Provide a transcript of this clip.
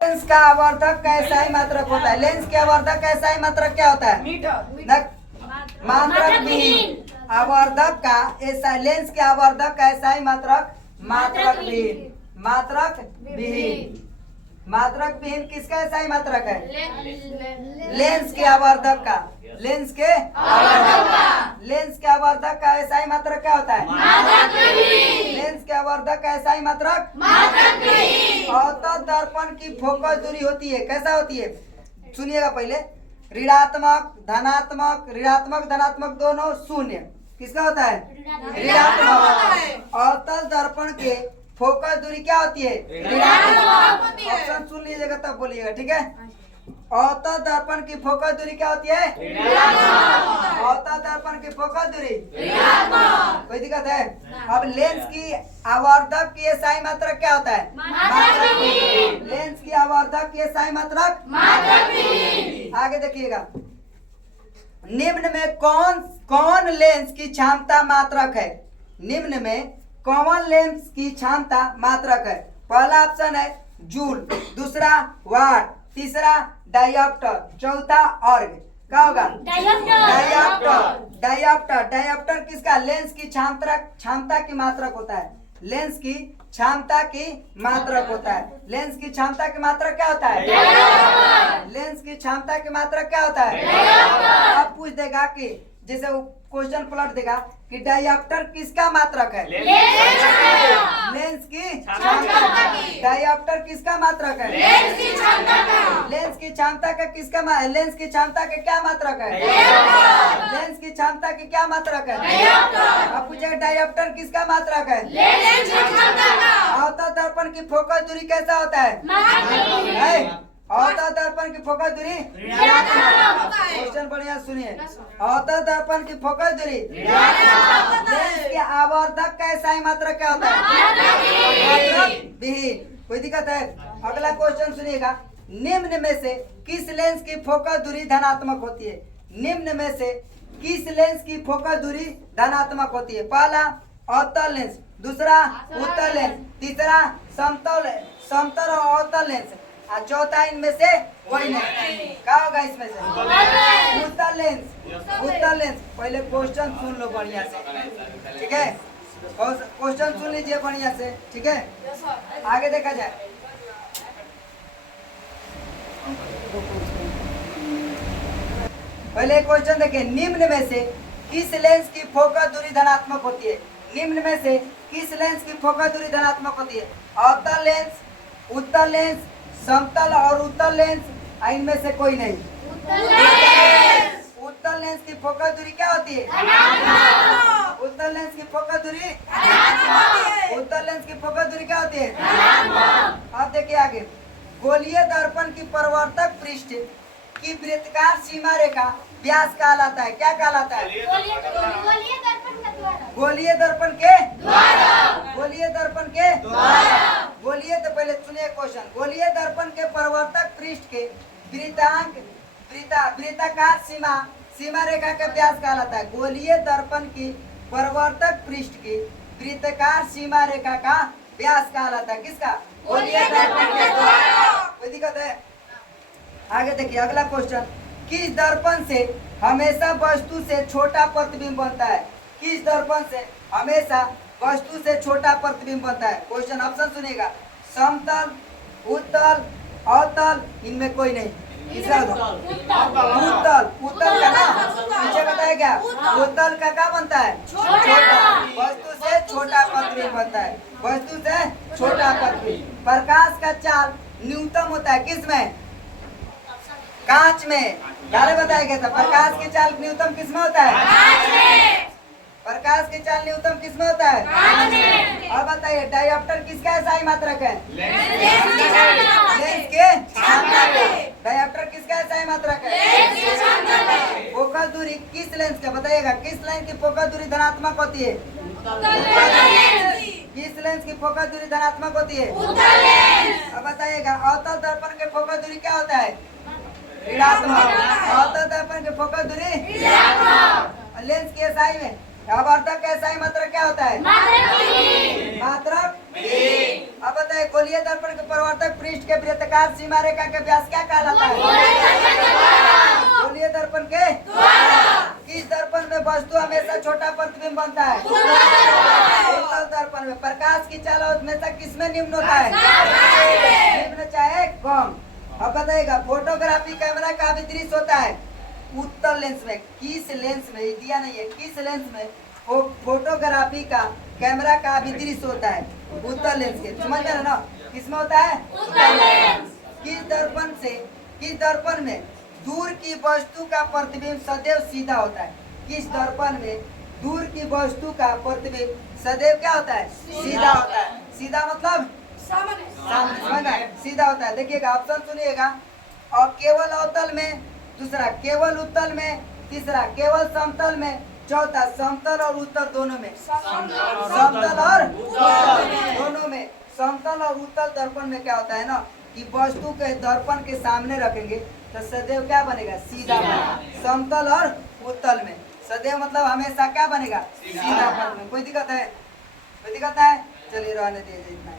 Lens का आवर्धक का SI मात्रक होता है। लेंस के आवर्धक का एसआई मात्रक क्या होता है? मात्रक विहीन। आवर्धक का एसआई, लेंस के आवर्धक का एसआई मात्रक मात्रक विहीन। मात्रक विहीन। मात्रक विहीन किसका एसआई मात्रक है? लेंस के आवर्धक का। लेंस के आवर्धक का। लेंस के आवर्धक का एसआई मात्रक क्या होता है? मात्रक विहीन। लेंस के आवर्धक का एसआई मात्रक मात्रक विहीन। अवतल दर्पण की फोकस दूरी होती है, कैसा होती है? सुनिएगा पहले। ऋणात्मक धनात्मक, ऋणात्मक धनात्मक दोनों शून्य। किसका होता है? ऋणात्मक। अवतल दर्पण के फोकस दूरी क्या होती है? ऋणात्मक। ऑप्शन सुन लीजिएगा तब बोलिएगा, ठीक है? अवतल दर्पण की फोकस दूरी क्या होती है? ऋणात्मक। अवतल दर्पण की फोकस दूरी ऋणात्मक। कोई दिक्कत है? अब लेंस की आवर्धक की एसआई मात्रक क्या होता है? मात्रक विहीन। लेंस की आवर्धक की एसआई मात्रक मात्रक विहीन। आगे देखिएगा, निम्न में कौन लेंस की क्षमता मात्रक है? निम्न में कौन लेंस की क्षमता मात्रक है? पहला ऑप्शन है जूल, दूसरा वाट, तीसरा डायोप्टर, चौथा ऑर्ग। क्या होगा? डायोप्टर। डायोप्टर। डायोप्टर किसका? लेंस की क्षमता की मात्रक होता है। लेंस की क्षमता की मात्रक होता है। लेंस की क्षमता की मात्रक क्या होता है? लेंस की क्षमता की मात्रक क्या होता है? अब पूछ देगा कि जैसे वो क्वेश्चन पलट देगा कि डायोप्टर किसका मात्रक है? लेंस की क्षमता की। डायोप्टर किसका मात्रक है? लेंस की क्षमता का। लेंस की क्षमता का किसका लेंस की क्षमता के क्या मात्रक है? लेंस की क्षमता की क्या मात्रक है? अब पूछेगा डायोप्टर किसका मात्रक है? लेंस की क्षमता का। अवतल दर्पण की फोकस दूरी कैसा होता है? अवतल दर्पण की फोकस दूरी क्वेश्चन बढ़िया सुनिए। अवतल दर्पण की फोकस दूरी लेंस के आवर्धक का एसआई मात्रक क्या होता है? मात्रक विहीन। कोई दिक्कत है? अगला क्वेश्चन सुनिएगा, निम्न में से किस लेंस की फोकस दूरी धनात्मक होती है? निम्न में से किस लेंस की फोकस दूरी धनात्मक होती है? पहला अवतल लेंस, दूसरा उत्तल लेंस, तीसरा समतल और अवतल लेंस, चौथा इनमें से कोई नहीं। क्या होगा इसमें से? उत्तल लेंस। उत्तल लेंस। पहले क्वेश्चन सुन लो बढ़िया से, ठीक है? क्वेश्चन सुन लीजिए बढ़िया से, ठीक है? आगे देखा जाए। पहले क्वेश्चन देखिए, निम्न में से किस लेंस की फोकस दूरी धनात्मक होती है? निम्न में से किस लेंस की फोकस दूरी धनात्मक होती है? अवतल लेंस, उत्तल लेंस, समतल और उत्तल लेंस, इनमें से कोई नहीं। उत्तल लेंस की फोकस दूरी क्या होती है? उत्तल लेंस की फोकस दूरी उत्तल लेंस की फोकस दूरी क्या होती है? अब देखिए आगे, गोलीय दर्पण की परावर्तक पृष्ठ की वृत्ताकार सीमा रेखा व्यास कहलाता है। क्या कहलाता है? गोलीय दर्पण के द्वारा। गोलीय दर्पण के द्वारा। गोलीय तो पहले सुनिए क्वेश्चन, गोलीय दर्पण के परावर्तक पृष्ठ के वृत्ताकार सीमा रेखा का व्यास कहलाता है। गोलीय दर्पण की परावर्तक पृष्ठ की वृत्ताकार सीमा रेखा का व्यास कहलाता है। किसका? गोलीय दर्पण के द्वारा। कोई दिक्कत है? आगे देखिए अगला क्वेश्चन, किस दर्पण से हमेशा वस्तु से छोटा प्रतिबिंब बनता है? किस दर्पण से हमेशा वस्तु से छोटा प्रतिबिंब बनता है? क्वेश्चन ऑप्शन सुनिएगा, समतल, उत्तल, अवतल, इनमें कोई नहीं। उत्तल। उत्तल का ना पीछे बताया क्या? उत्तल का क्या बनता है? छोटा। वस्तु से छोटा प्रतिबिंब बनता है। वस्तु से छोटा प्रतिबिंब। प्रकाश का चाल न्यूनतम होता है किसमें? कांच में। पहले बताया गया था प्रकाश की चाल न्यूनतम किसमें होता है? कांच में। प्रकाश की चाल न्यूनतम किसमें होता है? कांच में। अब बताइए डायोप्टर किसका एसआई मात्रक है? लेंस के क्षमता का। डायोप्टर किसका एसआई मात्रक है? लेंस के क्षमता का। फोकस दूरी किस लेंस का बताइएगा? किस लेंस की फोकस दूरी धनात्मक होती है? किस लेंस की फोकस दूरी धनात्मक होती है? अब बताइएगा अवतल दर्पण के फोकस दूरी क्या होता है? ऋणात्मक। अवतल दर्पण के फोकस दूरी ऋणात्मक। लेंस के एसआई में अवर्धक का SI मात्रक क्या होता है? मात्रक। अब बताइए गोलीय दर्पण के परावर्तक पृष्ठ के वृत्ताकार सीमा रेखा के व्यास क्या कहलाता है? गोलीय दर्पण के किस दर्पण में वस्तु हमेशा छोटा प्रतिबिंब बनता है? उत्तल दर्पण में। प्रकाश की चाल हमेशा किसमें निम्न होता है? निम्न चाहे कम। अब बताइएगा फोटोग्राफी कैमरा का अभिदृश्य होता है उत्तल लेंस में। किस लेंस में दिया नहीं है, किस लेंस में फोटोग्राफी का कैमरा का अभिदृश्य होता है? उत्तल लेंस के। समझ रहे ना? किसमें होता है? उत्तल लेंस। किस दर्पण में दूर की वस्तु का प्रतिबिंब सदैव सीधा होता है? किस दर्पण में दूर की वस्तु का प्रतिबिंब सदैव क्या होता है? सीधा होता है। सीधा मतलब सामने। सीधा होता है। देखिएगा ऑप्शन सुनिएगा। और केवल अवतल में, दूसरा केवल उत्तल में, तीसरा केवल समतल में, चौथा समतल और उत्तल दोनों में। समतल और दोनों में। समतल और उत्तल दर्पण में क्या होता है ना कि वस्तु के दर्पण के सामने रखेंगे तो सदैव क्या बनेगा? सीधा बनेगा। समतल और उत्तल में सदैव मतलब हमेशा क्या बनेगा? सीधा बनेगा। कोई दिक्कत है? चलिए रहने दीजिए इतना ही।